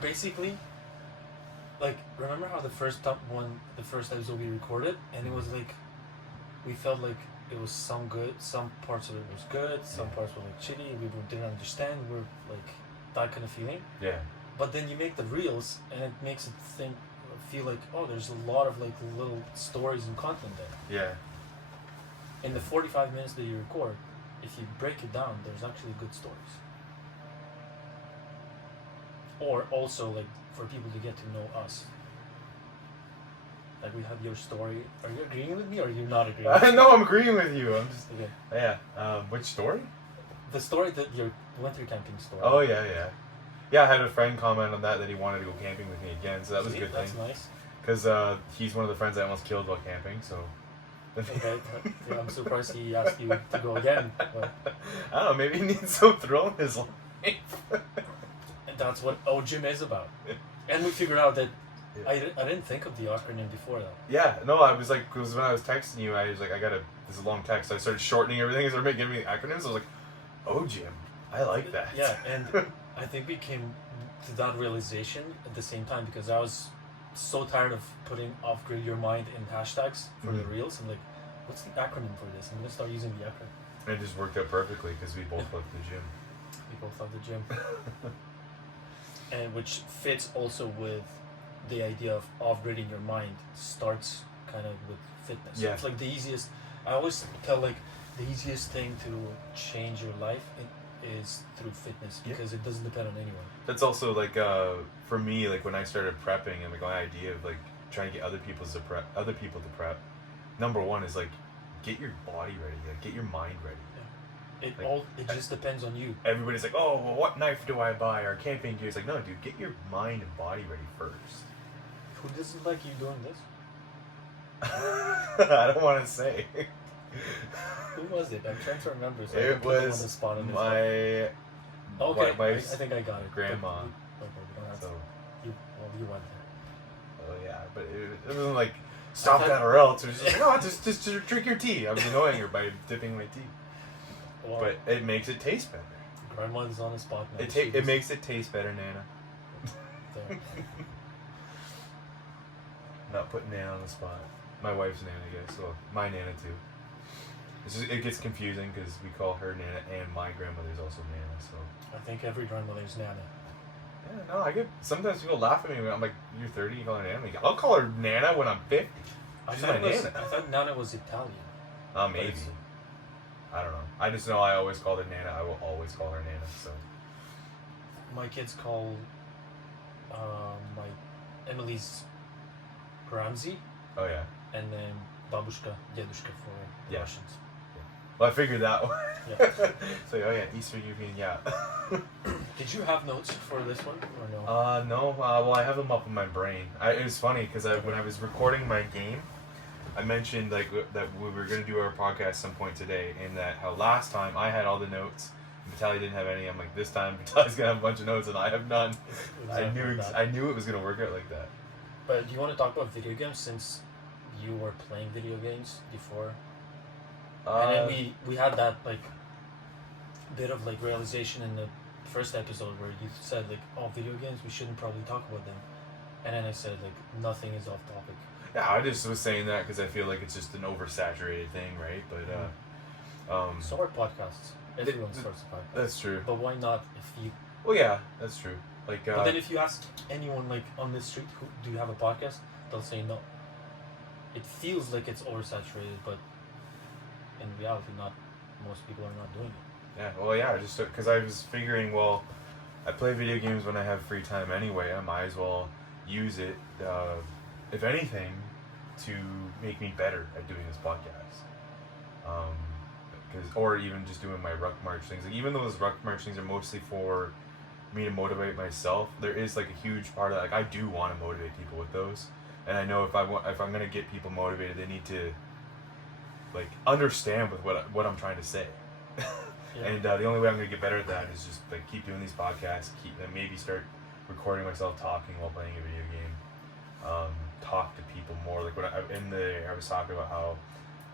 basically, like, remember how the first episode we recorded, and it was like, we felt like it was some parts of it was good, some parts were like shitty, we didn't understand, we're like, that kind of feeling. Yeah. But then you make the reels, and it makes it feel like, oh, there's a lot of like little stories and content there. Yeah. In the 45 minutes that you record, if you break it down, there's actually good stories. Or also, like, for people to get to know us. Like, we have your story. Are you agreeing with me, or are you not agreeing with me? No, I'm agreeing with you. I'm just... Okay. Yeah. Which story? The story that your winter camping story. Oh, yeah. Yeah, I had a friend comment on that he wanted to go camping with me again, so that was a good That's thing. nice. Because he's one of the friends I almost killed while camping, so... Okay, yeah, I'm surprised he asked you to go again. But I don't know, maybe he needs some thrill in his life. and that's what OGYM is about. And we figured out that I didn't think of the acronym before that. Yeah, no, I was like, because when I was texting you, I was like, this is a long text, so I started shortening everything, and started giving me acronyms, I was like, OGYM, I like that. Yeah, and I think we came to that realization at the same time, because I was so tired of putting off-grid your mind in hashtags for the reels. I'm like, what's the acronym for this? I'm gonna start using the acronym. And it just worked out perfectly because we both love the gym. We both love the gym. And which fits also with the idea of off-gridding your mind. Starts kind of with fitness. Yeah. It's like the easiest. I always tell, like, the easiest thing to change your life is through fitness, because it doesn't depend on anyone. That's also like for me, like when I started prepping, and like my idea of like trying to get other people to prep. Number one is like get your body ready, like get your mind ready. Yeah. It just depends on you. Everybody's like, oh, well, what knife do I buy or camping gear? It's like, no, dude, get your mind and body ready first. Who doesn't like you doing this? I don't want to say. Who was it? I'm trying to remember. So It was on the spot on my. Okay, my I think I got it. grandma. So you went there. Oh yeah, but it wasn't like stop that or else. It was just like, no, just drink your tea. I was annoying her by dipping my tea. Well, But it makes it taste better. Grandma's on the spot now. It makes it taste better, Nana. Not putting Nana on the spot. My wife's Nana, I guess. So my Nana too. It gets confusing because we call her Nana and my grandmother's also Nana. So I think every grandmother's Nana. yeah, no, I get sometimes people laugh at me when I'm like, "You're 30, you call her Nana?" I'm like, I'll call her Nana when I'm 50. I She's my Nana. thought Nana was Italian. Maybe. I don't know. I just know I always called her Nana. I will always call her Nana. So My kids call my Emily's Ramsey, oh yeah. and then babushka, dedushka for the Russians. Well, I figured that one. Yeah. So oh yeah, Eastern European, yeah. Did you have notes for this one or no? No. Well, I have them up in my brain. It was funny because when I was recording my game, I mentioned like that we were going to do our podcast some point today, and that how last time I had all the notes, and Vitaly didn't have any. I'm like, this time Vitaly's gonna have a bunch of notes, and I have none. Exactly I knew it was gonna work out like that. But do you want to talk about video games, since you were playing video games before? And then we had that like bit of like realization in the first episode where you said like, oh, video games, we shouldn't probably talk about them. And then I said like, nothing is off topic. Yeah, I just was saying that because I feel like it's just an oversaturated thing, right? But so are podcasts. Everyone starts a podcast. That's true. But why not if you? Well, yeah, that's true. Like, but then if you ask anyone like on the street, do you have a podcast? They'll say no. It feels like it's oversaturated, but in reality, not most people are not doing it. Yeah, well, yeah, just because I was figuring, well, I play video games when I have free time anyway. I might as well use it, if anything, to make me better at doing this podcast. Or even just doing my ruck march things. Like, even though those ruck march things are mostly for me to motivate myself, there is like a huge part of like I do want to motivate people with those, and I know if I'm gonna get people motivated, they need to like understand with what I'm trying to say. Yeah. And the only way I'm gonna get better at that is just like keep doing these podcasts, and maybe start recording myself talking while playing a video game. Talk to people more. Like when I was talking about how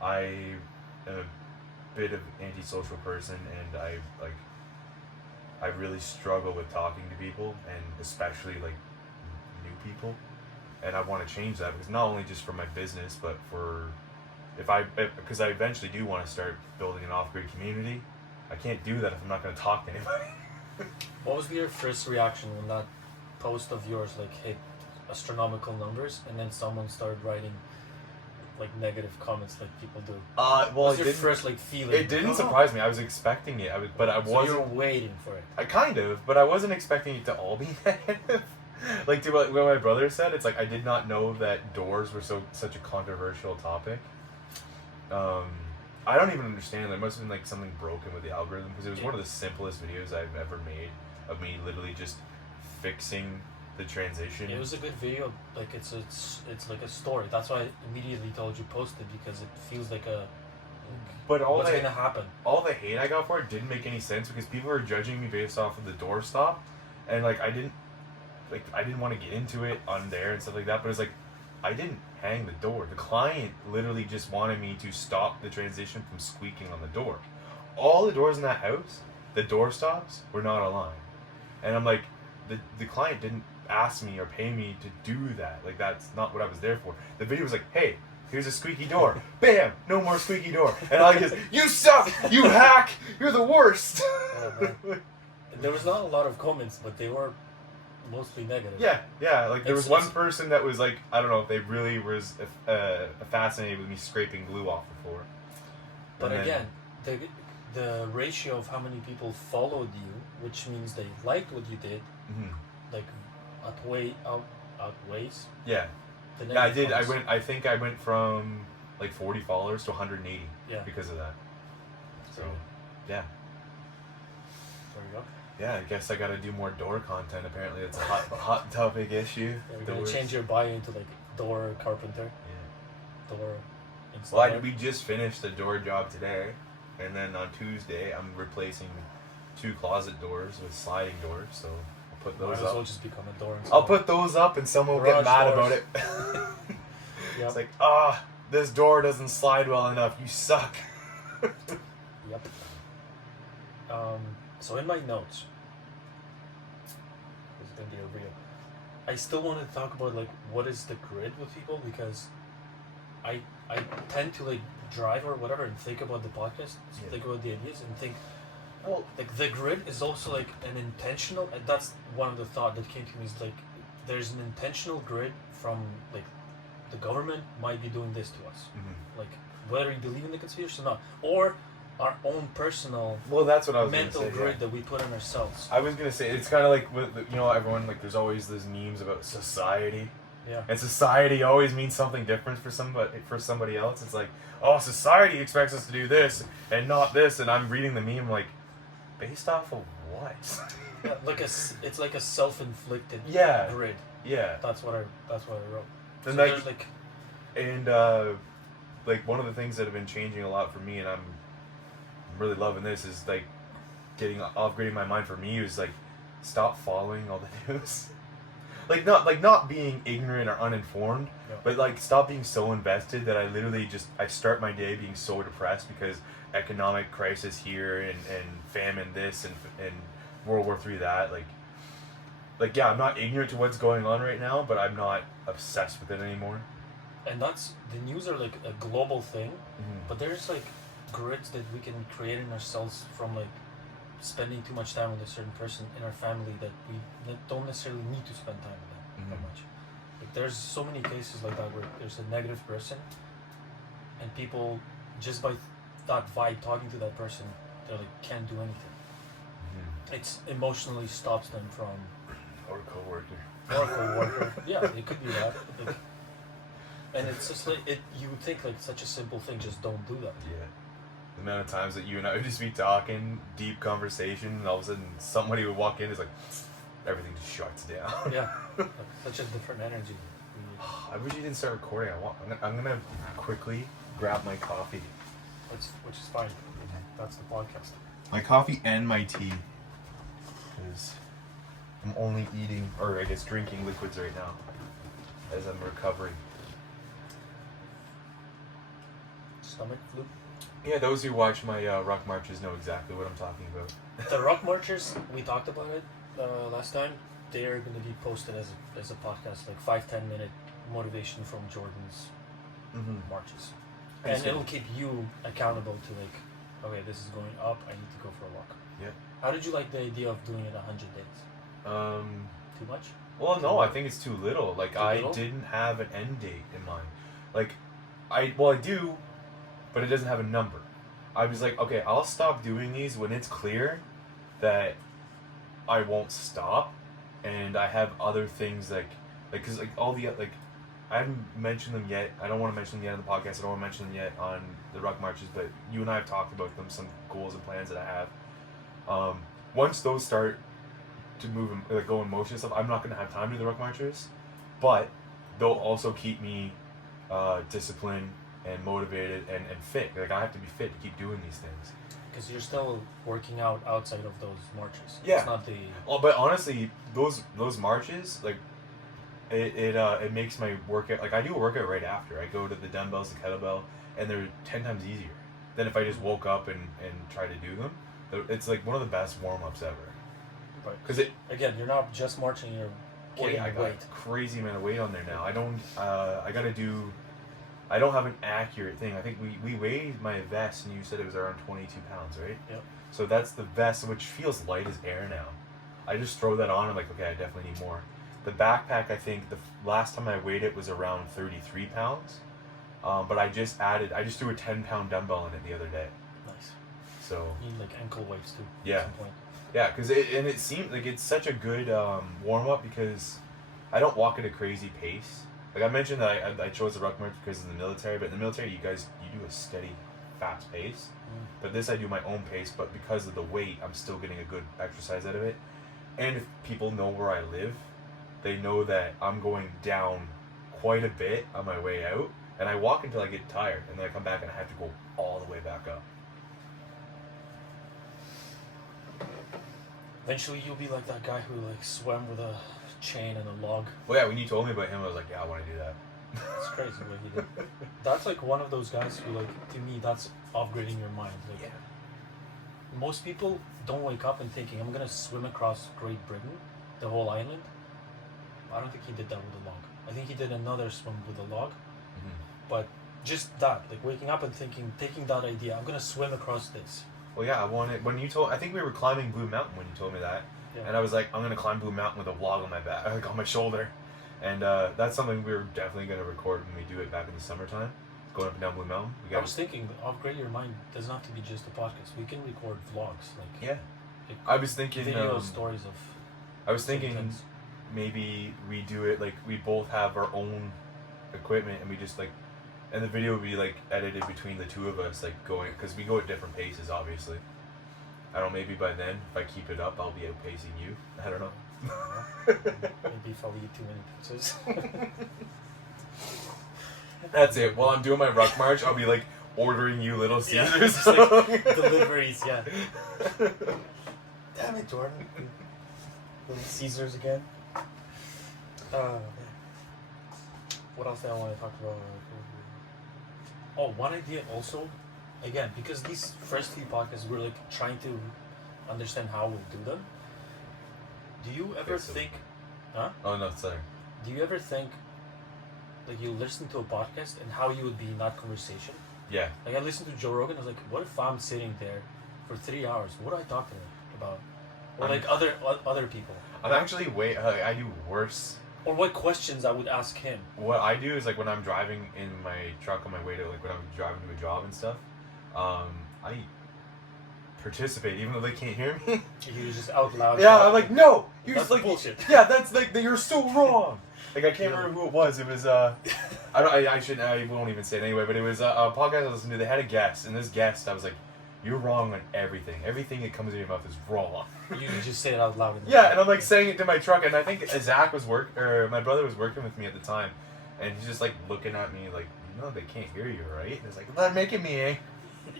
I am a bit of antisocial person, and I really struggle with talking to people, and especially like new people. And I want to change that because not only just for my business, but for because I eventually do want to start building an off-grid community. I can't do that if I'm not going to talk to anybody. What was your first reaction when that post of yours like hit astronomical numbers, and then someone started writing like negative comments like people do? Well, What's your first like feeling? It didn't surprise me. I was expecting it. But I So wasn't. you were waiting for it. I kind of, but I wasn't expecting it to all be negative. Like to what my brother said, it's like I did not know that doors were such a controversial topic. I don't even understand. There must have been like something broken with the algorithm because it was one of the simplest videos I've ever made of me literally just fixing the transition. It was a good video. Like it's like a story. That's why I immediately told you post it, because it feels like a. But what's gonna happen? All the hate I got for it didn't make any sense because people were judging me based off of the doorstop, and like I didn't want to get into it on there and stuff like that. But it's like I didn't hang the door. The client literally just wanted me to stop the transition from squeaking on the door. All the doors in that house, the door stops were not aligned, and I'm like, the client didn't ask me or pay me to do that. Like that's not what I was there for. The video was like, hey, here's a squeaky door. Bam! No more squeaky door. And I just, you suck! You hack! You're the worst! There was not a lot of comments, but they were mostly negative. Yeah. Like there was one person that was like, I don't know if they really was fascinated with me scraping glue off the floor. But again, the ratio of how many people followed you, which means they liked what you did, like outweighs. Yeah. Yeah, I did. I think I went from like 40 followers to 180. Yeah. Because of that. So, yeah. There we go. Yeah, I guess I gotta do more door content. Apparently, it's a hot topic issue. Yeah, we're gonna change your bio into like door carpenter. Yeah. Door installer. Well, we just finished the door job today, and then on Tuesday I'm replacing 2 closet doors with sliding doors. So I'll put those Might as up. well just become a door installer. I'll put those up, and someone will get mad about it. Yep. It's like, this door doesn't slide well enough. You suck. Yep. So in my notes, this is gonna be a real. I still want to talk about like what is the grid with people, because I tend to like drive or whatever and think about the podcast, think about the ideas, and think, well, like the grid is also like an intentional. And that's one of the thought that came to me is like there's an intentional grid from like the government might be doing this to us, like whether you believe in the conspiracy or not, or our own personal that's what I was mental gonna say, grid that we put on ourselves. I was gonna say it's kind of like with everyone, like there's always those memes about society. Yeah. And society always means something different for somebody else. It's like, oh, society expects us to do this and not this, and I'm reading the meme like, based off of what? Yeah, it's like a self-inflicted grid. Yeah. That's what I wrote. And so like one of the things that have been changing a lot for me, and I'm really loving this, is like upgrading my mind for me is like stop following all the news. not being ignorant or uninformed, but like stop being so invested that I literally I start my day being so depressed because economic crisis here and famine this and World War III that like yeah, I'm not ignorant to what's going on right now, but I'm not obsessed with it anymore. And that's the news are like a global thing, but there's like grids that we can create in ourselves from like spending too much time with a certain person in our family that we don't necessarily need to spend time with them that much. Like there's so many cases like that where there's a negative person and people just by that vibe talking to that person, they like can't do anything. It's emotionally stops them from or coworker. Yeah, it could be that. Like, and it's just like you would think like such a simple thing, just don't do that. Yeah. The amount of times that you and I would just be talking, deep conversation, and all of a sudden somebody would walk in, it's like everything just shuts down. Yeah, like, such a different energy. I wish you didn't start recording. I'm gonna quickly grab my coffee. Which is fine. That's the podcast. My coffee and my tea. Because I'm only eating, or I guess drinking liquids right now, as I'm recovering. Stomach flu? Yeah, those who watch my ruck marches know exactly what I'm talking about. The rock marchers, we talked about it last time. They are going to be posted as a podcast, like 5-10 minute motivation from Jordan's marches, and it'll keep you accountable to like, okay, this is going up. I need to go for a walk. Yeah. How did you like the idea of doing it 100 days? Too much? Well, no, I think it's too little. Like, I little? didn't have an end date in mind. Like, I do, but it doesn't have a number. I was like, okay, I'll stop doing these when it's clear that I won't stop, and I have other things cause like all the like, I haven't mentioned them yet. I don't want to mention them yet on the podcast. I don't want to mention them yet on the ruck marches. But you and I have talked about them, some goals and plans that I have. Once those start to move and like go in motion and stuff, I'm not gonna have time to do the ruck marches, but they'll also keep me disciplined and motivated and fit. Like, I have to be fit to keep doing these things. Because you're still working out outside of those marches. Yeah. It's not the. Oh, but honestly, those marches, like, it makes my workout, like, I do a workout right after. I go to the dumbbells, the kettlebell, and they're 10 times easier than if I just woke up and try to do them. It's like one of the best warm-ups ever. Right. Because it, again, you're not just marching, you're getting I got weight. a crazy amount of weight on there now. I don't have an accurate thing. I think we weighed my vest and you said it was around 22 pounds, right? Yep. So that's the vest, which feels light as air now. I just throw that on. I'm like, okay, I definitely need more. The backpack, I think the last time I weighed it was around 33 pounds. But I just threw a 10-pound dumbbell in it the other day. Nice. So. You need like ankle weights too. Yeah. At some point. Yeah, because it seemed like it's such a good warm-up because I don't walk at a crazy pace. Like, I mentioned that I chose the ruck march because of the military, but in the military you do a steady, fast pace. But this I do my own pace, but because of the weight, I'm still getting a good exercise out of it. And if people know where I live, they know that I'm going down quite a bit on my way out, and I walk until I get tired, and then I come back and I have to go all the way back up. Eventually, you'll be like that guy who like swam with a chain and a log. Well, yeah, when you told me about him, I was like, yeah, I want to do that. It's crazy what he did. That's like one of those guys who, like, to me, that's upgrading your mind. Like, Yeah. most people don't wake up and thinking, I'm gonna swim across Great Britain, the whole island. I don't think he did that with a log. I think he did another swim with a log. But just that, like waking up and thinking, taking that idea, I'm gonna swim across this. Well, yeah, I think we were climbing Blue Mountain when you told me that. Yeah. And I was like, I'm gonna climb Blue Mountain with a log on my back, like on my shoulder, and that's something we're definitely gonna record when we do it back in the summertime. Going up and down Blue Mountain. I was thinking, upgrade your mind doesn't have to be just a podcast. We can record vlogs, like Yeah. like I was thinking. video stories of. I was thinking things. maybe we do it like we both have our own equipment and we just like, and the video would be like edited between the two of us, like going, because we go at different paces, obviously. I don't know, maybe by then, if I keep it up, I'll be outpacing you. I don't know. Maybe if I eat too many pizzas. That's it. While I'm doing my ruck march, I'll be like ordering you Little Caesars. Just like deliveries, yeah. Damn it, Jordan. Little Caesars again. What else did I want to talk about? Oh, one idea also, again, because these first few podcasts, we're like trying to understand how we'll do them. Do you ever think, huh? Oh no, sorry. Do you ever think, like, you listen to a podcast and how you would be in that conversation? Yeah. Like, I listened to Joe Rogan. I was like, what if I'm sitting there for 3 hours? What do I talk to him about? Or like other people. I'm actually I do worse. Or what questions I would ask him. What I do is like when I'm driving in my truck on my way to like when I'm driving to a job and stuff, I participate even though they can't hear me. You just out loud. Yeah, I'm like, no, you're that's like bullshit. Yeah, that's like you're so wrong. Like I can't remember who it was. It was I won't even say it anyway. But it was a podcast I listened to. They had a guest, and this guest, I was like, you're wrong on everything. Everything that comes in your mouth is wrong. You just say it out loud. Yeah, and I'm like saying it to my truck, and I think Zach my brother was working with me at the time, and he's just like looking at me like, they can't hear you, right? And it's like, they're making me, eh?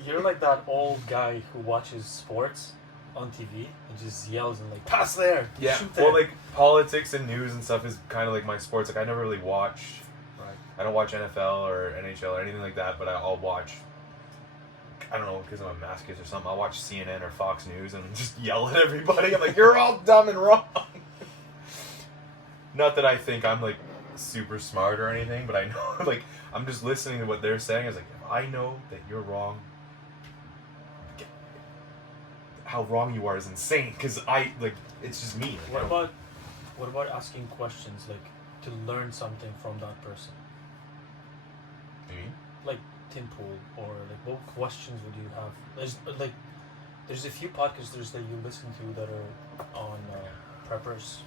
You're like that old guy who watches sports on TV and just yells and like, pass there. Yeah. Shoot there. Well, like politics and news and stuff is kind of like my sports. Like I never really watch. Right. I don't watch NFL or NHL or anything like that, but I'll watch I don't know, because I'm a masochist or something, I'll watch CNN or Fox News and just yell at everybody. I'm like, you're all dumb and wrong. Not that I think I'm like super smart or anything, but I know, like, I'm just listening to what they're saying. I was like, if I know that you're wrong, how wrong you are is insane, because it's just me. Like, what about asking questions, like, to learn something from that person? Me? Like Tim Pool, or like, what questions would you have? There's a few podcasters that you listen to that are on preppers.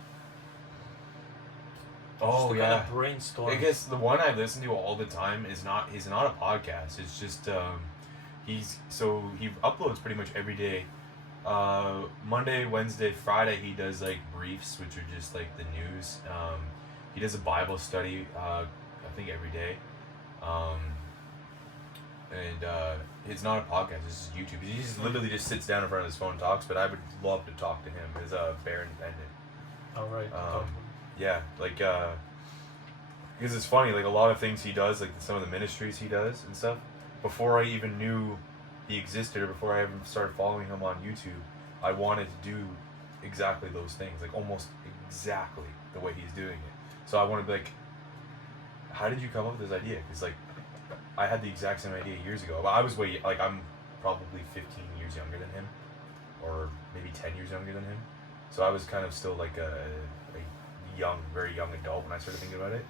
Oh, just yeah. kind of brainstorm. I guess the one I listen to all the time is not a podcast. It's just he uploads pretty much every day. Monday, Wednesday, Friday he does like briefs, which are just like the news. He does a Bible study, I think every day. It's not a podcast. It's just YouTube. He just literally just sits down in front of his phone and talks. But I would love to talk to him. He's bare independent. All right. Yeah, like, because it's funny, like, a lot of things he does, like, some of the ministries he does and stuff, before I even knew he existed, or before I even started following him on YouTube, I wanted to do exactly those things, like, almost exactly the way he's doing it. So I wanted to be like, how did you come up with this idea? Because, like, I had the exact same idea years ago, but I was I'm probably 15 years younger than him, or maybe 10 years younger than him, so I was kind of still, like, a very young adult when I started thinking about it.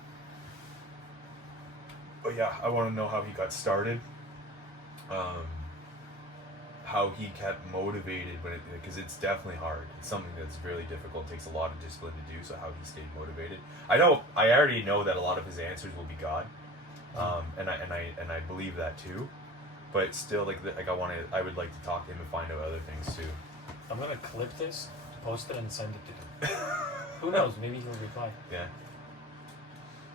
But yeah, I want to know how he got started, how he kept motivated because it's definitely hard. It's something that's really difficult. It takes a lot of discipline to do. So how he stayed motivated. I already know that a lot of his answers will be God, and I believe that too. But still, I would like to talk to him and find out other things too. I'm gonna clip this, post it, and send it to him. Who knows? Maybe he'll reply. Yeah.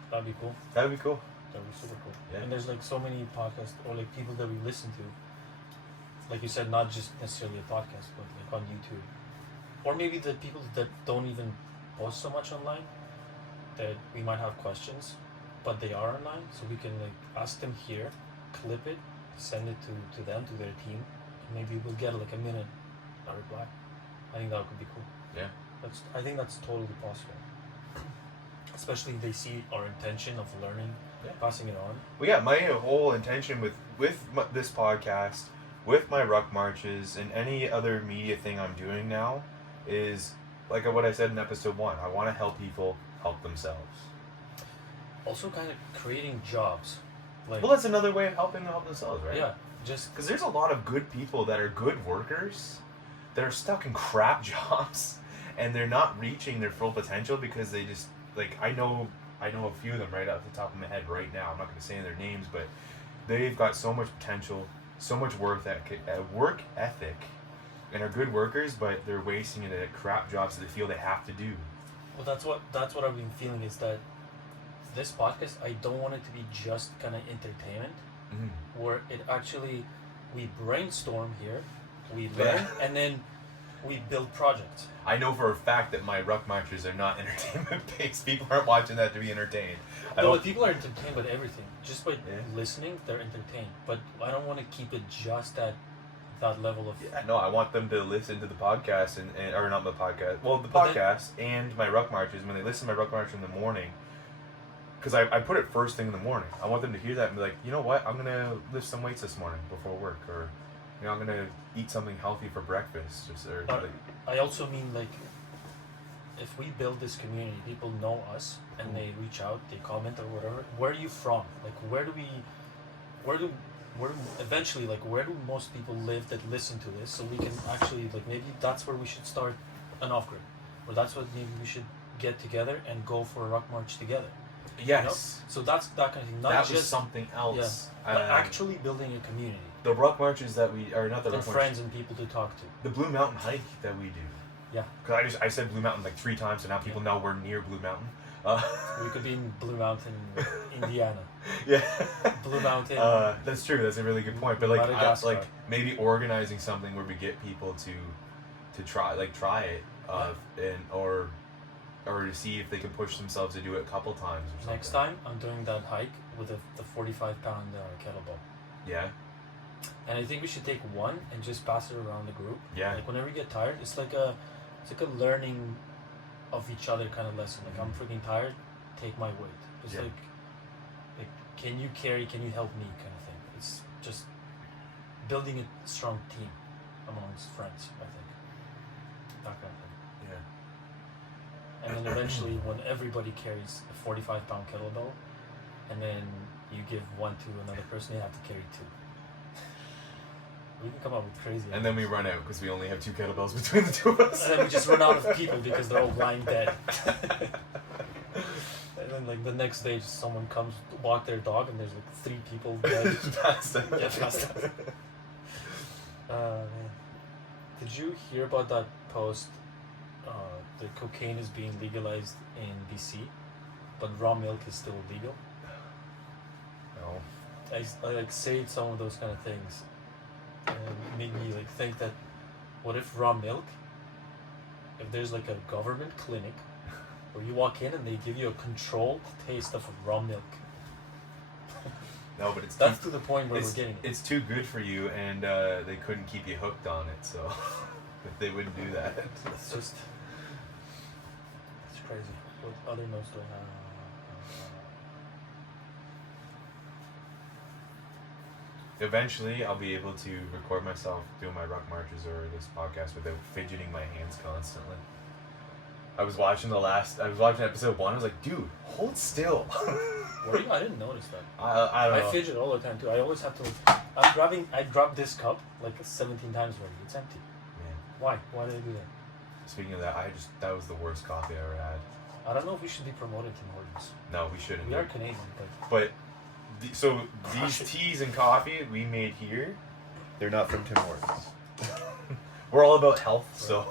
That'd be cool. That'd be cool. That'd be super cool. Yeah. And there's like so many podcasts or like people that we listen to. Like you said, not just necessarily a podcast, but like on YouTube. Or maybe the people that don't even post so much online, that we might have questions, but they are online, so we can like ask them here, clip it, send it to them, to their team, and maybe we'll get like a minute a reply. I think that could be cool. Yeah. I think that's totally possible. Especially if they see our intention of learning, passing it on. Well, yeah, my whole intention with this podcast, with my ruck marches, and any other media thing I'm doing now is, like what I said in episode 1, I want to help people help themselves. Also kind of creating jobs. Well, that's another way of helping them help themselves, right? Yeah. Just because there's a lot of good people that are good workers that are stuck in crap jobs, and they're not reaching their full potential because they just, like, I know a few of them right off the top of my head right now. I'm not going to say their names, but they've got so much potential, so much work ethic, and are good workers, but they're wasting it at crap jobs that they feel they have to do. Well, that's what I've been feeling, is that this podcast, I don't want it to be just kind of entertainment, where it actually, we brainstorm here, we learn, and then we build projects. I know for a fact that my ruck marches are not entertainment based. People aren't watching that to be entertained. People are entertained by everything. Just by listening, they're entertained. But I don't want to keep it just at that level of... Yeah, no, I want them to listen to the podcast, or not the podcast, well, the podcast and my ruck marches. When they listen to my ruck march in the morning, because I put it first thing in the morning. I want them to hear that and be like, you know what, I'm going to lift some weights this morning before work, or... You know, I'm gonna eat something healthy for breakfast. I also mean, like, if we build this community, people know us and they reach out, they comment or whatever. Where are you from? Like, where do eventually, like, where do most people live that listen to this? So we can actually, like, maybe that's where we should start an off-grid, or that's what maybe we should get together and go for a ruck march together. Yes. You know? So that's that kind of thing. Not that just was something else. Yeah, but actually building a community. The ruck marches that we are not the ruck friends and people to talk to. The Blue Mountain hike that we do. Yeah. Because I said Blue Mountain like 3 times, so now people know we're near Blue Mountain. We could be in Blue Mountain, Indiana. Yeah. Blue Mountain. That's true. That's a really good point. But like maybe organizing something where we get people to try it, or to see if they can push themselves to do it a couple times or something. Next time I'm doing that hike with the 45-pound kettlebell. Yeah. And I think we should take one and just pass it around the group. Yeah. Like whenever you get tired, it's like a learning of each other kind of lesson. Like I'm freaking tired, take my weight. It's like can you carry? Can you help me? Kind of thing. It's just building a strong team amongst friends. I think that kind of thing. Yeah. And then eventually, when everybody carries a 45-pound kettlebell, and then you give one to another person, they have to carry two. We can come up with crazy. And then we run out because we only have 2 kettlebells between the two of us. And then we just run out of people because they're all lying dead. And then like the next day, just someone comes to walk their dog, and there's like 3 people dead. Passed out. Yeah, passed out. Did you hear about that post? The cocaine is being legalized in BC, but raw milk is still illegal. No. I like say some of those kind of things, and it made me like think that, what if raw milk? If there's like a government clinic where you walk in and they give you a controlled taste of raw milk. No, but that's to the point where we're getting it. It's too good for you, and they couldn't keep you hooked on it, so if they wouldn't do that. It's just, it's crazy. What other notes do I have? Eventually, I'll be able to record myself doing my ruck marches or this podcast without fidgeting my hands constantly. I was watching episode 1. I was like, dude, hold still. Were you? I didn't notice that. I don't know. I fidget all the time too. I always have to. I grabbed this cup like 17 times already. It's empty. Yeah. Why? Why did I do that? Speaking of that, that was the worst coffee I ever had. I don't know if we should be promoted to Nordics. No, we shouldn't. We are Canadian, but so these teas and coffee we made here, they're not from Tim Hortons. We're all about health, so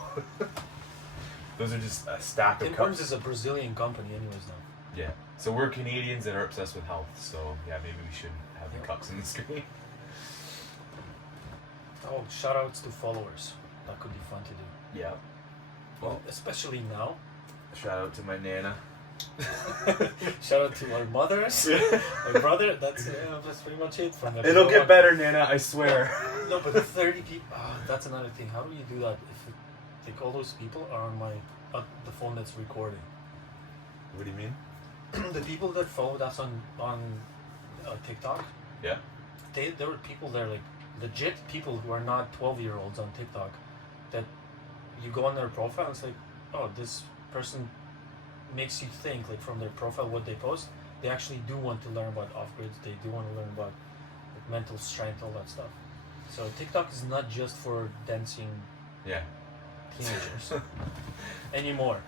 those are just a stack of Tim cups. Hortons is a Brazilian company, anyways. Now. Yeah. So we're Canadians that are obsessed with health. So yeah, maybe we shouldn't have the cups in the screen. Oh, shout outs to followers. That could be fun to do. Yeah. Well, especially now. Shout out to my nana. Shout out to our mothers, my brother. That's pretty much it from episode It'll get 1. better, Nana. I swear. No, but the 30 people. That's another thing. How do you do that if like all those people are on the phone that's recording? What do you mean? The people that followed us on TikTok. Yeah. There were people there, like legit people who are not 12-year-olds on TikTok, that you go on their profile and it's like, oh, this person makes you think, like from their profile, what they post, they actually do want to learn about off-grids, they do want to learn about like, mental strength, all that stuff. So TikTok is not just for dancing teenagers anymore.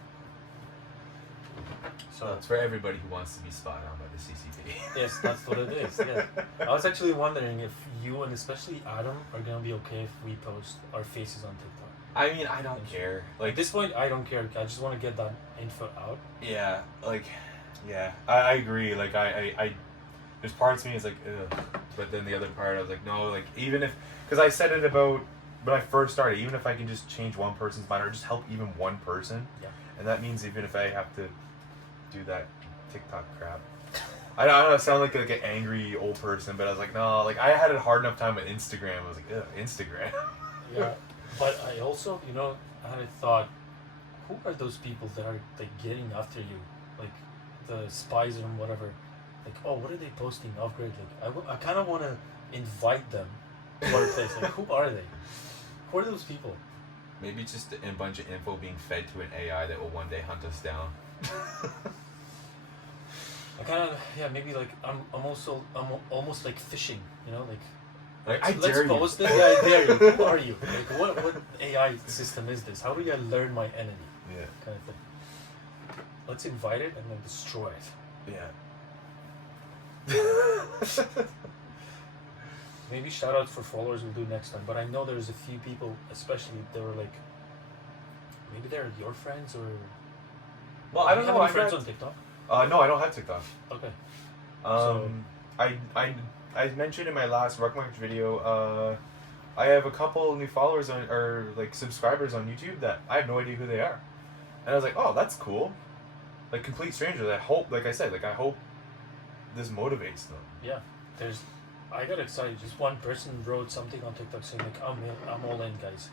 So it's for everybody who wants to be spot on by the CCP. Yes, that's what it is. Yeah. I was actually wondering if you and especially Adam are gonna be okay if we post our faces on TikTok. I mean, I don't care. Like at this point, I don't care. I just want to get that info out. Yeah, like, yeah, I agree. Like, I there's parts of me is like, ugh. But then the other part, I was like, no, like, even if, because I said it about when I first started, even if I can just change one person's mind or just help even one person, and that means even if I have to do that TikTok crap. I don't know, I sound like an angry old person, but I was like, no, like, I had a hard enough time with Instagram. I was like, ugh, Instagram. Yeah. But I also, I had a thought, who are those people that are, like, getting after you? Like, the spies and whatever. Like, oh, what are they posting off-grid? Like, I kind of want to invite them to our place. Like, who are they? Who are those people? Maybe it's just a bunch of info being fed to an AI that will one day hunt us down. I kind of, maybe, like, I'm almost like fishing, like... Like, let's post this. Yeah, I dare you. Who are you? Like, what AI system is this? How do I learn my enemy? Yeah. Kind of thing. Let's invite it and then destroy it. Yeah. Maybe shout out for followers we'll do next time. But I know there's a few people, especially they were like, maybe they're your friends or. Well, I don't know. Have any friends on TikTok? No, I don't have TikTok. Okay. So I mentioned in my last Ruck March video, I have a couple new followers or like subscribers on YouTube that I have no idea who they are, and I was like, oh, that's cool, like complete strangers. I hope, like I said, like I hope this motivates them. Yeah, I got excited. Just one person wrote something on TikTok saying like, I'm all in, guys.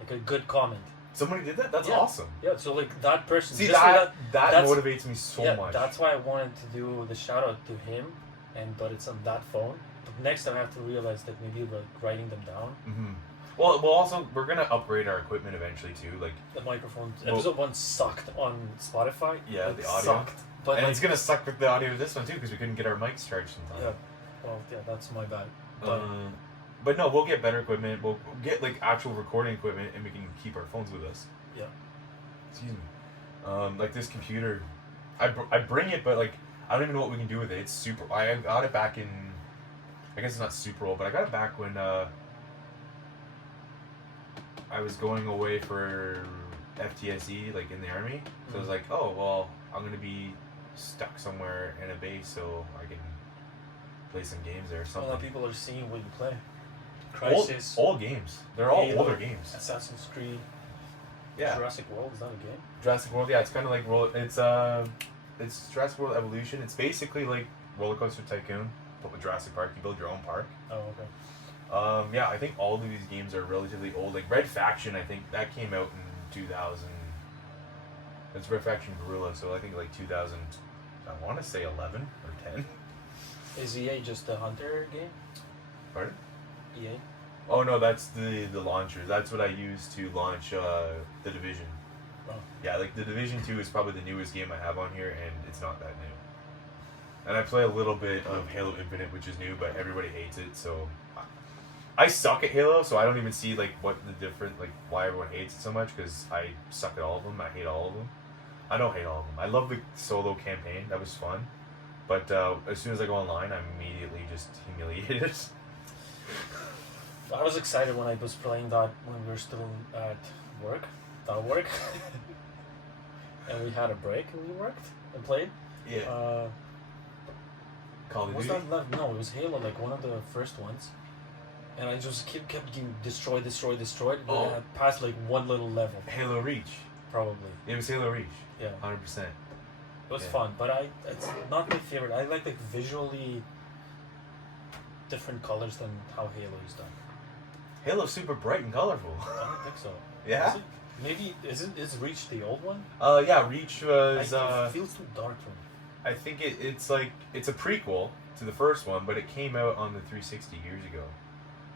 Like a good comment. Somebody did that? That's Yeah. awesome. Yeah, so like that person. See, just that that's- motivates me so much. That's why I wanted to do the shout out to him, but it's on that phone. But next time I have to realize that maybe like writing them down. Mm-hmm. Well, also we're gonna upgrade our equipment eventually too. Like The microphone. Episode 1 sucked on Spotify. Yeah, It the audio sucked. But and like, it's gonna suck with the audio of this one too because we couldn't get our mics charged in yeah. time. Well, yeah, that's my bad. But But no, we'll get better equipment. We'll get like actual recording equipment, and we can keep our phones with us. yeah. Excuse me. Like this computer, I bring it, but like I don't even know what we can do with it. It's super. I got it back in. I guess it's not super old, but I got it back when I was going away for FTSE, like in the army. So I was like, oh well, I'm gonna be stuck somewhere in a base, so I can play some games there or A something. lot of people are seeing what you play. Crisis. Old games. They're all Halo, older games. Assassin's Creed. Yeah. Jurassic World, is that a game? Jurassic World, yeah, it's kind of like it's Jurassic World Evolution. It's basically like Roller Coaster Tycoon, but with Jurassic Park. You build your own park. Oh, okay. Yeah, I think all of these games are relatively old. Like Red Faction, I think that came out in 2000. It's Red Faction Guerrilla, so I think like 2000. I want to say 11 or 10. Is EA just a hunter game? Pardon? EA? Oh no, that's the launchers. That's what I use to launch the Division. Oh. Yeah, like the Division 2 is probably the newest game I have on here, and it's not that new. And I play a little bit of Halo Infinite, which is new, but everybody hates it, so I suck at Halo, so I don't even see like what the different like why everyone hates it so much, because I suck at all of them. I hate all of them. I don't hate all of them. I love the solo campaign. That was fun. But as soon as I go online, I'm immediately just humiliated. I was excited when I was playing that when we were still at work. And we had a break and we worked and played. Yeah. Call of Was Duty? that left? No, it was Halo, like one of the first ones. And I just kept getting destroyed. And Oh. I had passed like one little level, Halo Reach. probably. It was Halo Reach. Yeah. 100%. It was Yeah. fun, but it's not my favorite. I like visually different colors than how Halo is done. Halo's super bright and colorful. I don't think so. Yeah? Is it? Maybe is Reach the old one? Yeah, Reach was it feels too dark for me. I think it's like it's a prequel to the first one, but it came out on the 360 years ago.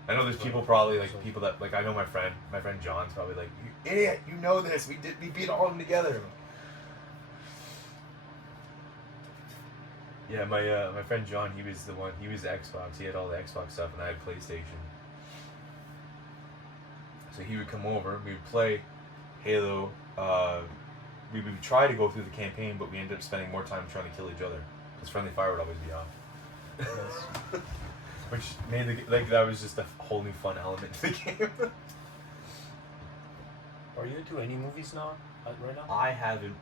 I know there's people probably like people that like I know my friend John's probably like, you idiot, you know this. We beat all of them together. Yeah, my friend John, he was Xbox. He had all the Xbox stuff, and I had PlayStation. So he would come over, we would play Halo. We would try to go through the campaign, but we ended up spending more time trying to kill each other because friendly fire would always be off. Yes. Which made that was just a whole new fun element to the game. Are you into any movies now? Right now? I haven't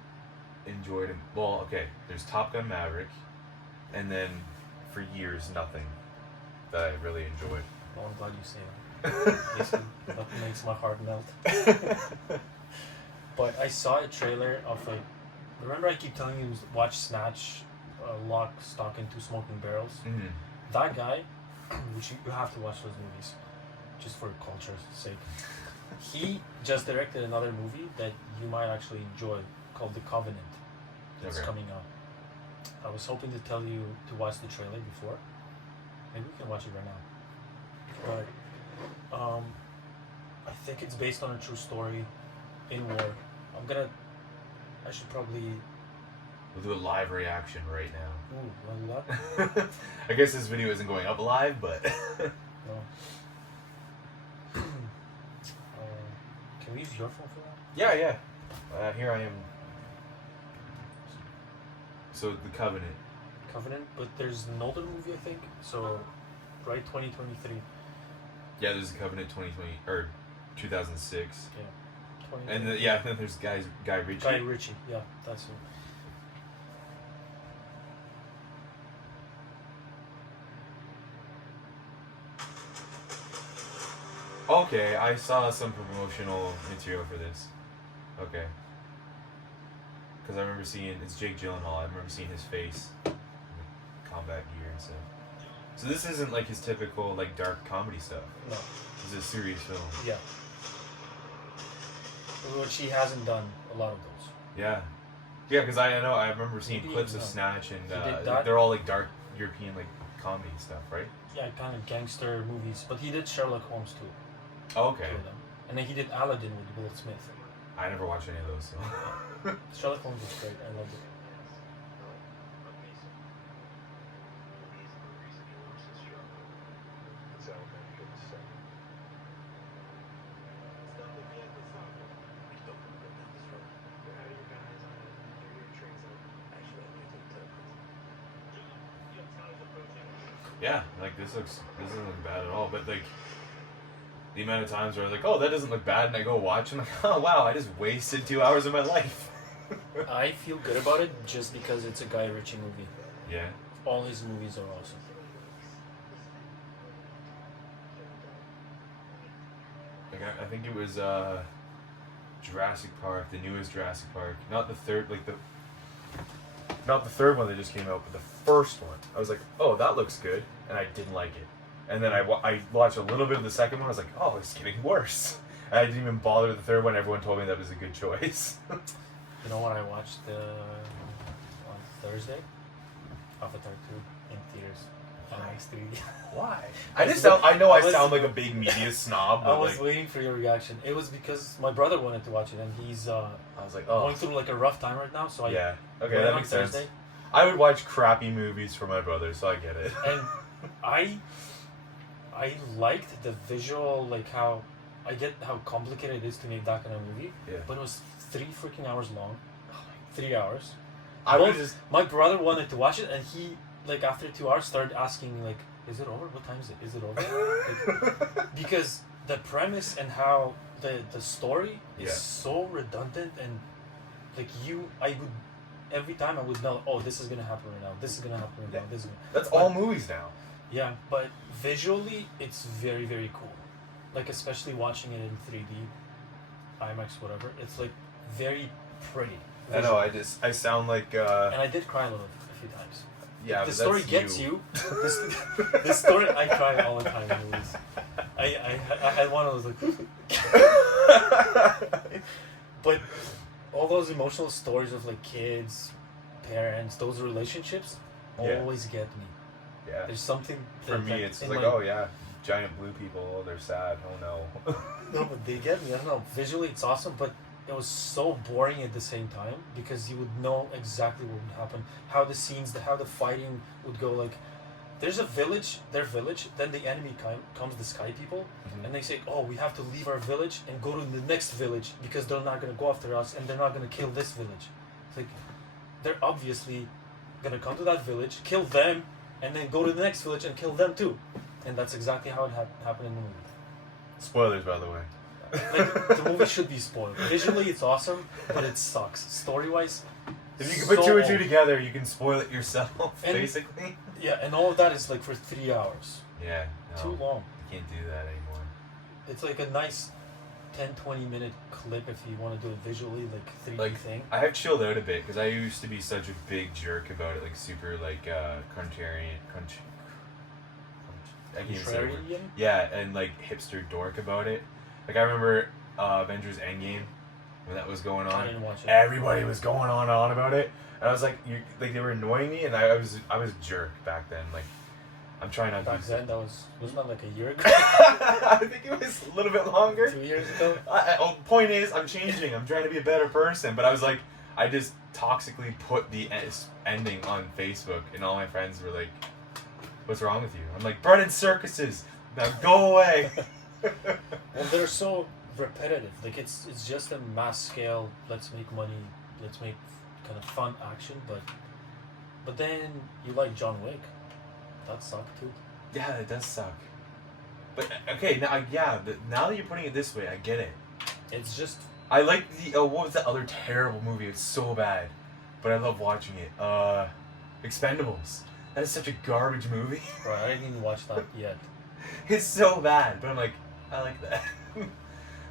enjoyed it. Well, okay, there's Top Gun Maverick, and then for years nothing that I really enjoyed. Oh, I'm glad you say that. That makes my heart melt. But I saw a trailer of like, remember I keep telling you to watch Snatch, Lock, Stock, and Two Smoking Barrels? Mm-hmm. That guy, which you have to watch those movies, just for culture's sake. He just directed another movie that you might actually enjoy called The Covenant. That's Okay. coming out. I was hoping to tell you to watch the trailer before. Maybe we can watch it right now. But I think it's based on a true story in war. I should probably. We'll do a live reaction right now. Ooh, what? I guess this video isn't going up live, but No. Can we use your phone for that? yeah. Here I am. So The Covenant. Covenant, but there's an older movie, I think. So, right, 2023. Yeah, there's The Covenant 2020 or 2006. Yeah. And then there's Guy Ritchie. Guy Ritchie, yeah, that's it. Okay, I saw some promotional material for this. Okay. Because I remember seeing, it's Jake Gyllenhaal, I remember seeing his face in the combat gear and stuff. So this isn't like his typical like dark comedy stuff. No. This is a serious film. Yeah. Which he hasn't done a lot of those. Yeah. Yeah, because I know I remember seeing Maybe, clips of no. Snatch He and did that. they're all like dark European like comedy stuff, right? Yeah, kind of gangster movies. But he did Sherlock Holmes too. Oh, okay. Two of them. And then he did Aladdin with Will Smith. I never watched any of those. So. Sherlock Holmes was great. I loved it. Yeah, like this doesn't look bad at all. But like the amount of times where I was like, oh, that doesn't look bad, and I go watch, and I'm like, oh wow, I just wasted 2 hours of my life. I feel good about it just because it's a Guy Ritchie movie. Yeah. All his movies are awesome. Like I think it was Jurassic Park, the newest Jurassic Park, not the third, not the third one that just came out, but the first one. I was like, oh, that looks good, and I didn't like it. And then I watched a little bit of the second one. I was like, oh, it's getting worse. And I didn't even bother with the third one. Everyone told me that was a good choice. You know what I watched on Thursday? Avatar 2 in theaters. IMAX 3D. Why? I sound like a big media snob, but I was like, waiting for your reaction. It was because my brother wanted to watch it, and he's I was like, oh, going through like a rough time right now. So I yeah, okay, went that on makes sense. Thursday, I would watch crappy movies for my brother, so I get it. and I liked the visual, like how I get how complicated it is to make that kind of movie. Yeah. But it was 3 freaking hours long. 3 hours. I would just. My brother wanted to watch it, and he like after 2 hours started asking like, "Is it over? What time is it? Is it over?" Like, because the premise and how the story is so redundant, and like I would every time I would know, oh, this is gonna happen right now. This is gonna happen right now. This is. That's all movies now. Yeah, but visually it's very, very cool. Like especially watching it in 3D, IMAX, whatever. It's like very pretty. I know. I sound like. And I did cry a little a few times. Yeah, The story gets you. This story, I cry all the time in movies. I had one. I was like, but all those emotional stories of like kids, parents, those relationships, always get me. Yeah. There's something For me, it's like, oh yeah, giant blue people. Oh, they're sad. Oh no. No, but they get me. I don't know. Visually, it's awesome, but it was so boring at the same time because you would know exactly what would happen, how the scenes, how the fighting would go. Like, there's a village, their village, then the enemy comes, the sky people, and they say, oh, we have to leave our village and go to the next village because they're not going to go after us and they're not going to kill this village. It's like, they're obviously going to come to that village, kill them, and then go to the next village and kill them too. And that's exactly how it happened in the movie. Spoilers, by the way. Like, the movie should be spoiled. Visually, it's awesome, but it sucks. Story-wise, if you can put two and two together, you can spoil it yourself, and, basically. Yeah, and all of that is like for 3 hours. Yeah. No, Too long. You can't do that anymore. It's like a nice 10-20 minute clip if you want to do it visually, like 3D thing. I have chilled out a bit because I used to be such a big jerk about it, like super like contrarian. I can't even say the word. Yeah, and like hipster dork about it. Like I remember Avengers Endgame when that was going on. I didn't watch it. Everybody was going on about it, and I was like, like they were annoying me, and I was a jerk back then. Like I'm trying not back to. Then that wasn't that like a year ago? I think it was a little bit longer. 2 years ago. Point is, I'm changing. I'm trying to be a better person, but I was like, I just toxically put the ending on Facebook, and all my friends were like, "What's wrong with you?" I'm like, "Brennan circuses. Now go away." Well, they're so repetitive. Like it's just a mass scale. Let's make money. Let's make kind of fun action. But then you like John Wick. That sucked too. Yeah, it does suck. But okay, now now that you're putting it this way, I get it. It's just. I like the what was that other terrible movie? It's so bad, but I love watching it. Expendables. That is such a garbage movie. Right, I didn't even watch that yet. It's so bad, but I'm like, I like that.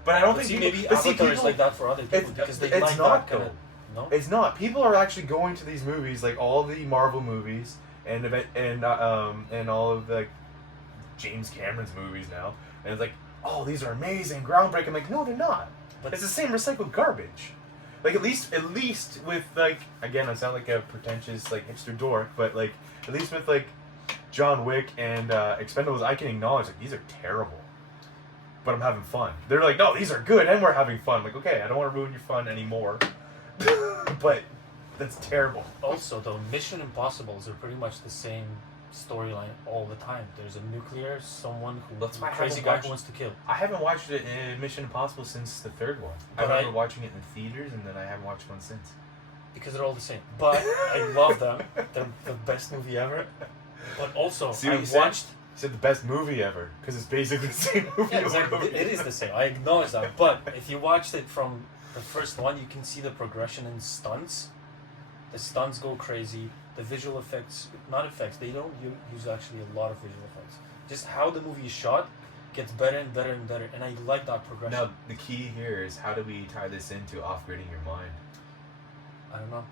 But I don't think maybe Avatar is like that for other people because they like that kind of. No, it's not. People are actually going to these movies, like all the Marvel movies, and all of like James Cameron's movies now, and it's like, oh, these are amazing, groundbreaking. Like, no, they're not. But it's the same recycled garbage. Like at least with like, again, I sound like a pretentious like hipster dork, but like at least with like John Wick and Expendables, I can acknowledge like these are terrible, but I'm having fun. They're like, no, these are good, and we're having fun. Like, okay, I don't want to ruin your fun anymore, but that's terrible. Also, though, Mission Impossibles are pretty much the same storyline all the time. There's a nuclear, someone who, That's why I crazy haven't guy watched- who wants to kill. I haven't watched it in Mission Impossible since the third one. I But remember watching it in theaters, and then I haven't watched one since. Because they're all the same. But I love them. They're the best movie ever. But also, See what I you said? watched. You said the best movie ever, because it's basically the same movie. Yeah, over exactly. and over It is the same. I acknowledge that. But if you watched it from the first one, you can see the progression in stunts. The stunts go crazy. The visual effects, not effects, they don't use actually a lot of visual effects. Just how the movie is shot gets better and better and better. And I like that progression. Now, the key here is how do we tie this into off-gridding your mind? I don't know.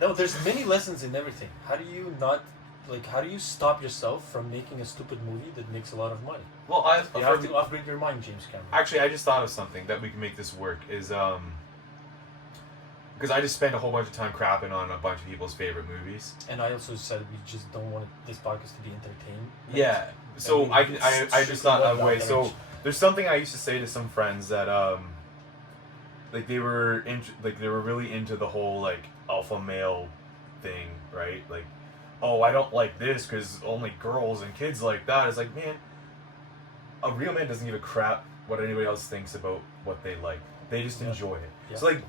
No, there's many lessons in everything. How do you not, like, how do you stop yourself from making a stupid movie that makes a lot of money? Well, You have to upgrade your mind, James Cameron. actually, I just thought of something that we can make this work. Is because I just spend a whole bunch of time crapping on a bunch of people's favorite movies. And I also said we just don't want this podcast to be entertained. Yeah. So And I just thought that way. So direction. there's something I used to say to some friends that like they were really into the whole like alpha male thing, right? Like, oh, I don't like this because only girls and kids like that. It's like, man, a real man doesn't give a crap what anybody else thinks about what they like. They just enjoy it. Yeah. So like,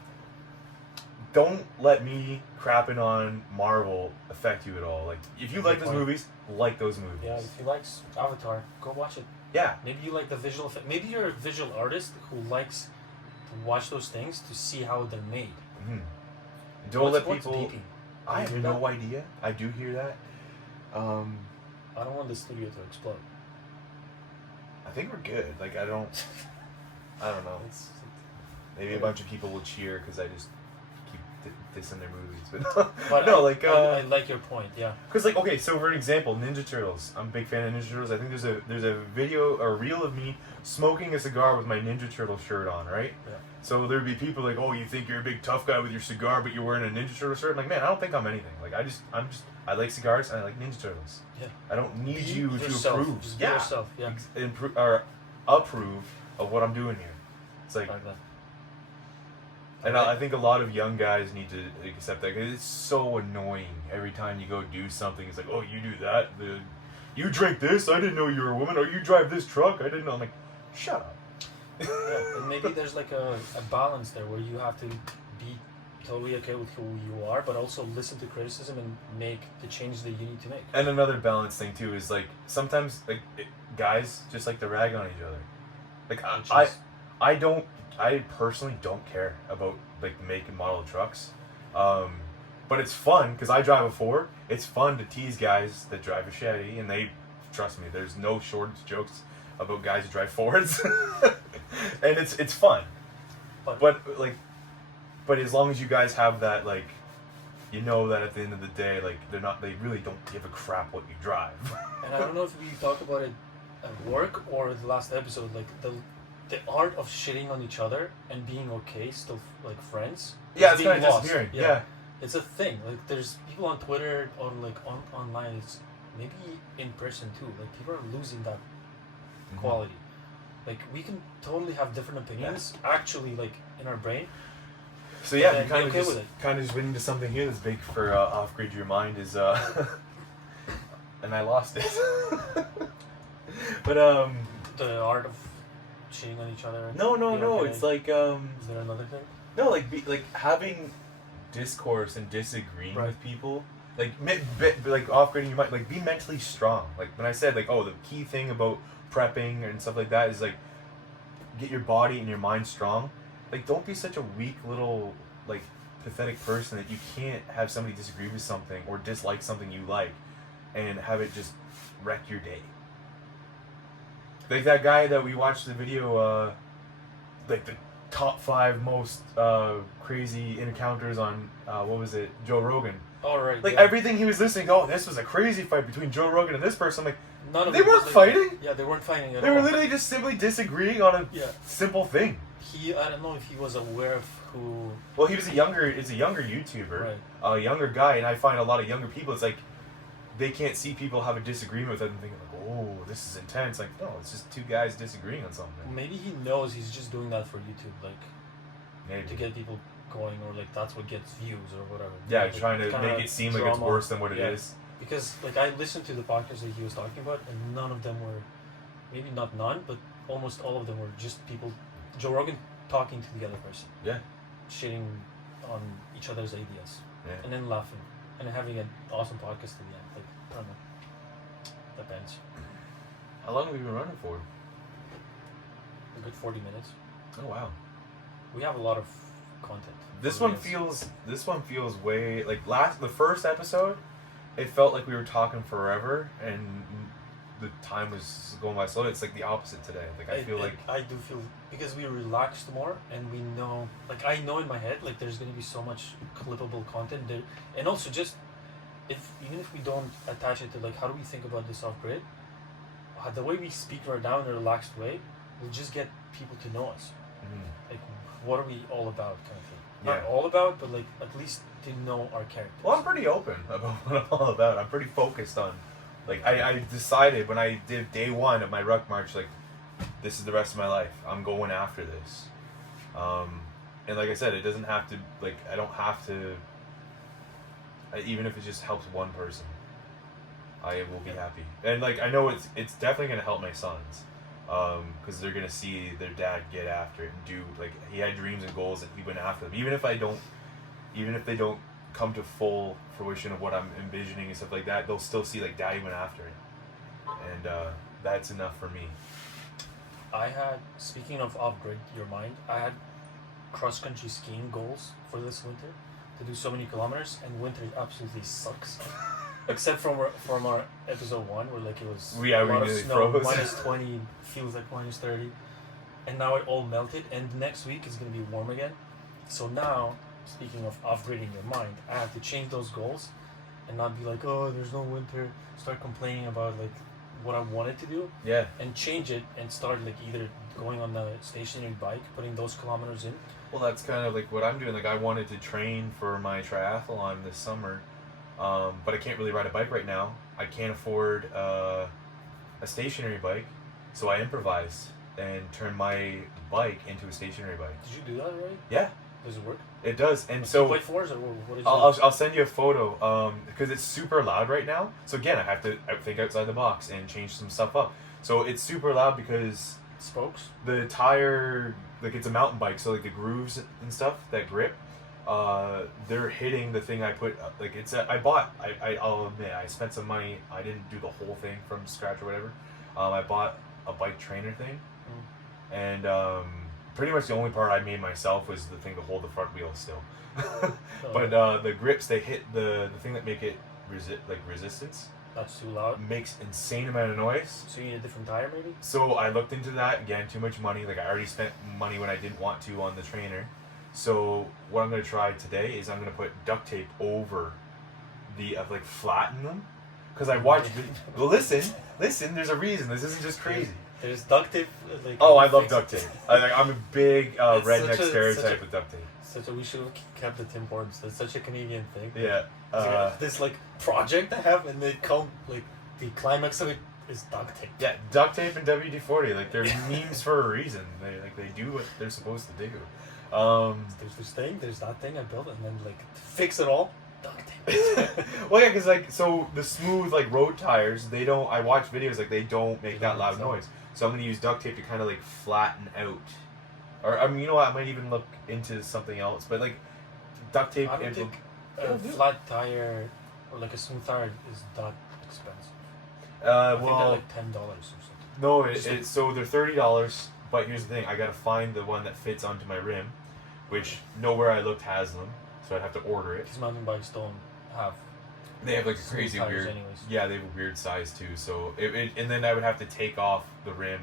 don't let me crapping on Marvel affect you at all. Like, if you like those movies, like those movies. Yeah, if you like Avatar, go watch it. Yeah. Maybe you like the visual effect. Maybe you're a visual artist who likes to watch those things to see how they're made. Mm-hmm. Don't let What's people. beeping? I You have hear no that? idea. I do hear that. I don't want the studio to explode. I think we're good. Like, I don't know. It's, Maybe a bunch of people will cheer because I just keep dissing their movies, but but no, I like your point. Yeah. because like, okay, so for an example, Ninja Turtles. I'm a big fan of Ninja Turtles. I think there's a video or reel of me smoking a cigar with my Ninja Turtle shirt on, right? Yeah. So there'd be people like, oh, you think you're a big tough guy with your cigar, but you're wearing a Ninja Turtle shirt. I'm like, man, I don't think I'm anything. Like, I like cigars and I like Ninja Turtles. Yeah. I don't need Be you yourself. to approve. Just be yourself. Yeah. Or approve of what I'm doing here. It's like, Like that. and I think a lot of young guys need to accept that, because it's so annoying every time you go do something. It's like, oh, you do that, you drink this, I didn't know you were a woman, or you drive this truck, I didn't know. I'm like, shut up. Yeah, and maybe there's like a balance there where you have to be totally okay with who you are, but also listen to criticism and make the changes that you need to make. And another balance thing too is like, sometimes like guys just like to rag on each other. Like, I personally don't care about like the make and model of trucks, but it's fun because I drive a Ford. It's fun to tease guys that drive a Chevy, and they trust me. There's no shortage of jokes about guys who drive Fords, and it's fun. But as long as you guys have that, like, you know that at the end of the day, like, they really don't give a crap what you drive. And I don't know if we talked about it at work or the last episode, like the art of shitting on each other and being okay, still like friends. Yeah, is it's kind being of lost. disappearing. Yeah. It's a thing. Like there's people on Twitter or like online. It's maybe in person too. Like people are losing that quality. Like we can totally have different opinions. Actually, like in our brain. So yeah, then we kind be of okay just with it. went into something here that's big for off grid your mind is and I lost it. But The art of cheating on each other. no, being okay. it's like Is there another thing? no, like having discourse and disagreeing Right. with people. Like off griding your mind, like be mentally strong. Like when I said like, oh, the key thing about prepping and stuff like that is like get your body and your mind strong. Like don't be such a weak little like pathetic person that you can't have somebody disagree with something or dislike something you like and have it just wreck your day. Like that guy that we watched the video, like the top 5 most crazy encounters on what was it, Joe Rogan. All right. Like everything he was listening to, oh, this was a crazy fight between Joe Rogan and this person. I'm like, none of they it weren't was fighting. Yeah, they weren't fighting at all. They were literally just simply disagreeing on a simple thing. I don't know if he was aware of who. Well, it's a younger YouTuber, right. A younger guy, and I find a lot of younger people, it's like they can't see people have a disagreement with them and thinking like, oh, this is intense. Like, no, it's just 2 guys disagreeing on something. Maybe he knows he's just doing that for YouTube, like Maybe. to get people going, or like that's what gets views or whatever. Yeah, like, trying to make it seem drama. like it's worse than what it is. Because like I listened to the podcast that he was talking about, and none of them were, maybe not none, but almost all of them were just people, Joe Rogan talking to the other person. Yeah. Shitting on each other's ideas. Yeah. And then laughing. And having an awesome podcast at the end. Like, I don't know. Depends. How long have we been running for? A good 40 minutes. Oh wow. We have a lot of content. This one feels way like the first episode, it felt like we were talking forever and the time was going by slow. It's like the opposite today. Like I do feel because we relaxed more and we know, like I know in my head, like there's gonna be so much clippable content there, and also just even if we don't attach it to like how do we think about this off grid, the way we speak right now in a relaxed way, we'll just get people to know us. Mm-hmm. Like what are we all about, kind of thing. Yeah. Not all about, but like at least to know our characters. Well, I'm pretty open about what I'm all about. I'm pretty focused on. Like, I decided when I did day 1 of my ruck march, like, this is the rest of my life. I'm going after this. And like I said, it doesn't have to, like, I don't have to, even if it just helps one person, I will be happy. And, like, I know it's definitely going to help my sons. Because they're going to see their dad get after it and do, like, he had dreams and goals that he went after them. Even if they don't come to full fruition of what I'm envisioning and stuff like that, they'll still see like Daddy went after it, and that's enough for me. I had, speaking of off-grid your mind, I had cross-country skiing goals for this winter to do so many kilometers, and winter absolutely sucks. Except from our episode 1 where like it was a lot of snow, froze. Minus 20, feels like minus 30, and now it all melted, and next week is gonna be warm again. So now, speaking of off-gridding your mind, I have to change those goals and not be like, oh, there's no winter, start complaining about like what I wanted to do. Yeah. And change it and start like either going on the stationary bike, putting those kilometers in. Well, that's kind of like what I'm doing. Like I wanted to train for my triathlon this summer, but I can't really ride a bike right now. I can't afford a stationary bike, so I improvised and turned my bike into a stationary bike. Did you do that already? Yeah. Does it work? It does, and so. 2x4s or what is I'll send you a photo, because it's super loud right now. So again, I have to think outside the box and change some stuff up. So it's super loud because spokes. The tire, like it's a mountain bike, so like the grooves and stuff that grip, they're hitting the thing I put. Like I'll admit I spent some money. I didn't do the whole thing from scratch or whatever. I bought a bike trainer thing, and pretty much the only part I made myself was the thing to hold the front wheel still. But the grips, they hit the thing that make it resistance. That's too loud. Makes insane amount of noise. So you need a different tire maybe? So I looked into that, again, too much money. Like I already spent money when I didn't want to on the trainer. So what I'm going to try today is I'm going to put duct tape over like flatten them. Because I watched, well listen, there's a reason. This isn't just crazy. There's duct tape. Like, oh, I love duct tape. I'm a big redneck stereotype with duct tape. We should have kept the Tim Hortons. That's such a Canadian thing. Yeah. This like project I have, and they come like the climax of it is duct tape. Yeah, duct tape and WD-40. Like they're memes for a reason. They do what they're supposed to do. There's this thing. There's that thing I built, and then like to fix it all. Duct tape. Well, yeah, because like so the smooth like road tires, they don't. I watch videos like they don't make that loud noise. So I'm gonna use duct tape to kind of like flatten out, or I mean, you know what? I might even look into something else. But like duct tape. I don't think a flat tire or like a smooth tire is that expensive. I think they're like $10 or something. No, it's so they're $30. But here's the thing: I gotta find the one that fits onto my rim, which nowhere I looked has them. So I'd have to order it. Because mountain bikes don't have. They have like a crazy weird. Anyways. Yeah, they have a weird size too. So and then I would have to take off the rim,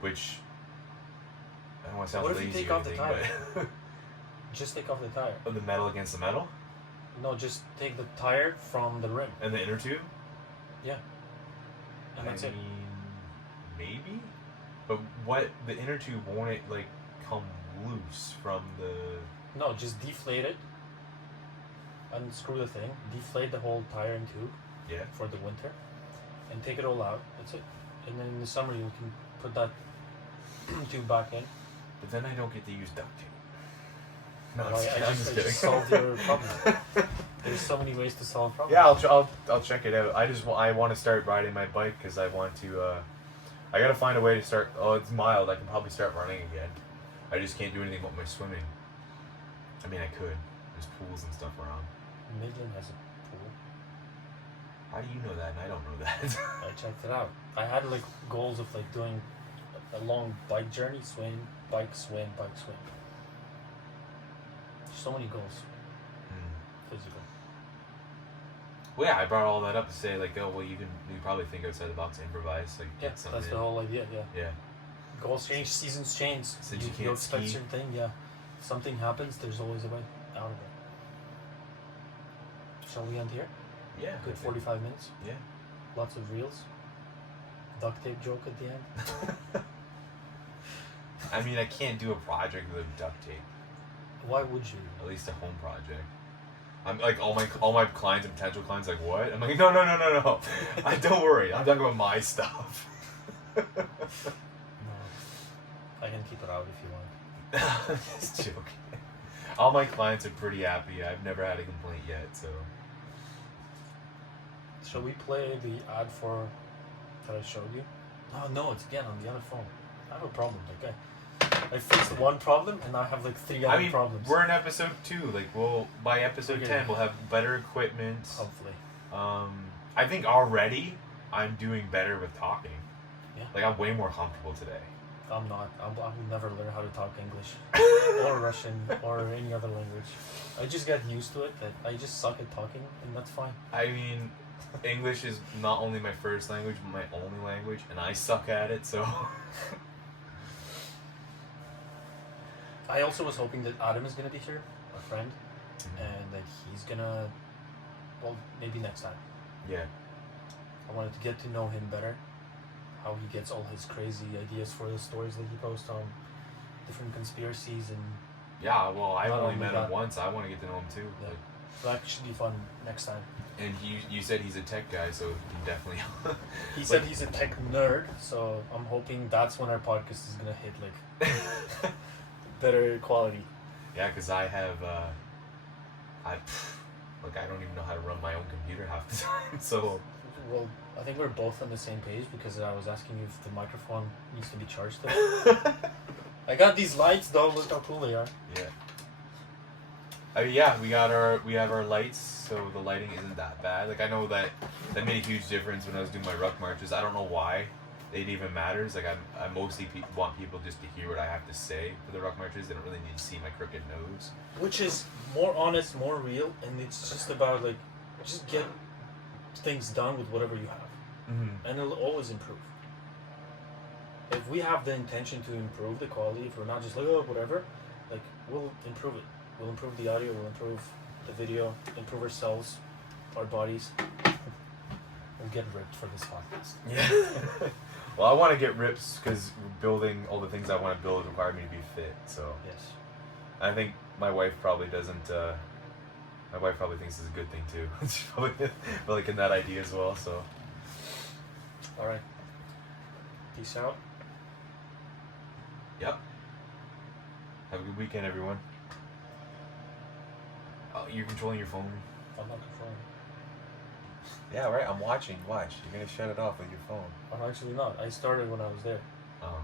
which I don't don't want to sound What if you lazy take or off the anything, but Just take off the tire. oh, the metal against the metal No, just take the tire from the rim. and the inner tube. Yeah. And that's it. Maybe, but what the inner tube won't it like come loose from the? No, just deflate it. Unscrew the thing. Deflate the whole tire and tube. Yeah. For the winter, and take it all out. That's it. And then in the summer you can put that tube back in. But then I don't get to use duct tape. No, Well, I'm just kidding. solved your problem. There's so many ways to solve problems. Yeah, I'll check it out. I want to start riding my bike because I want to. I gotta find a way to start. Oh, it's mild. I can probably start running again. I just can't do anything with my swimming. I mean, I could. There's pools and stuff around. Midland has a pool. How do you know that and I don't know that? I checked it out. I had like goals of like doing a long bike journey, swim, bike, swim, bike, swim. So many goals. Physical. Well, yeah, I brought all that up to say like, oh well, you probably think outside the box, improvise, like Yeah, get something. that's the whole idea. Yeah. Yeah. Goals change, seasons change. Since you you can't expect ski. certain thing. Yeah. Something happens. There's always a way out of it. Shall we end here? Yeah. Good 45 minutes. Yeah. Lots of reels. Duct tape joke at the end. I mean, I can't do a project with duct tape. Why would you? At least a home project. I'm like all my clients and potential clients like what? I'm like no. Don't worry. I'm talking about my stuff. No. I can keep it out if you want. Just joking. All my clients are pretty happy. I've never had a complaint yet, so. Shall we play the ad for that I showed you? Oh no, it's again on the other phone. I have a problem. Like I fixed one problem and I have like three other problems. We're in episode 2. Like by episode 10 we'll have better equipment. Hopefully. I think already I'm doing better with talking. Yeah. Like I'm way more comfortable today. I'm not. I will never learn how to talk English or Russian or any other language. I just get used to it. That I just suck at talking, and that's fine. I mean, English is not only my first language, but my only language, and I suck at it, so. I also was hoping that Adam is gonna be here, a friend, and that he's gonna. Well, maybe next time. Yeah. I wanted to get to know him better. How he gets all his crazy ideas for the stories that he posts on different conspiracies and. Yeah, well, I've Not only only met that. him once. I want to get to know him too. Yeah. Like, So that should be fun next time. and you said he's a tech guy, so he definitely. He said he's a tech nerd, so I'm hoping that's when our podcast is gonna hit like better quality. Yeah, because I have, I don't even know how to run my own computer half the time. So. Well, I think we're both on the same page because I was asking you if the microphone needs to be charged today. I got these lights though. Look how cool they are. Yeah. Yeah, we have our lights, so the lighting isn't that bad. Like I know that made a huge difference when I was doing my ruck marches. I don't know why it even matters. Like I mostly want people just to hear what I have to say for the ruck marches. They don't really need to see my crooked nose. Which is more honest, more real, and it's just about like just get things done with whatever you have, and it'll always improve. If we have the intention to improve the quality, if we're not just like oh whatever, like we'll improve it. We'll improve the audio. We'll improve the video. Improve ourselves, our bodies. We'll get ripped for this podcast. Yeah. Well, I want to get rips because building all the things I want to build require me to be fit. So. Yes. I think my wife probably doesn't. My wife probably thinks it's a good thing too. She's probably like in that idea as well. So. All right. Peace out. Yep. Have a good weekend, everyone. Oh, you're controlling your phone? I'm not controlling. Yeah, right. I'm watching. Watch. You're gonna shut it off with your phone. I'm actually not. I started when I was there. Oh.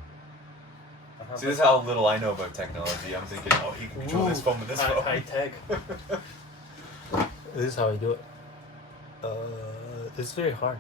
I have See, this is how little I know about technology. I'm thinking, oh, he can control this phone with this phone. High tech. This is how I do it. This is very hard.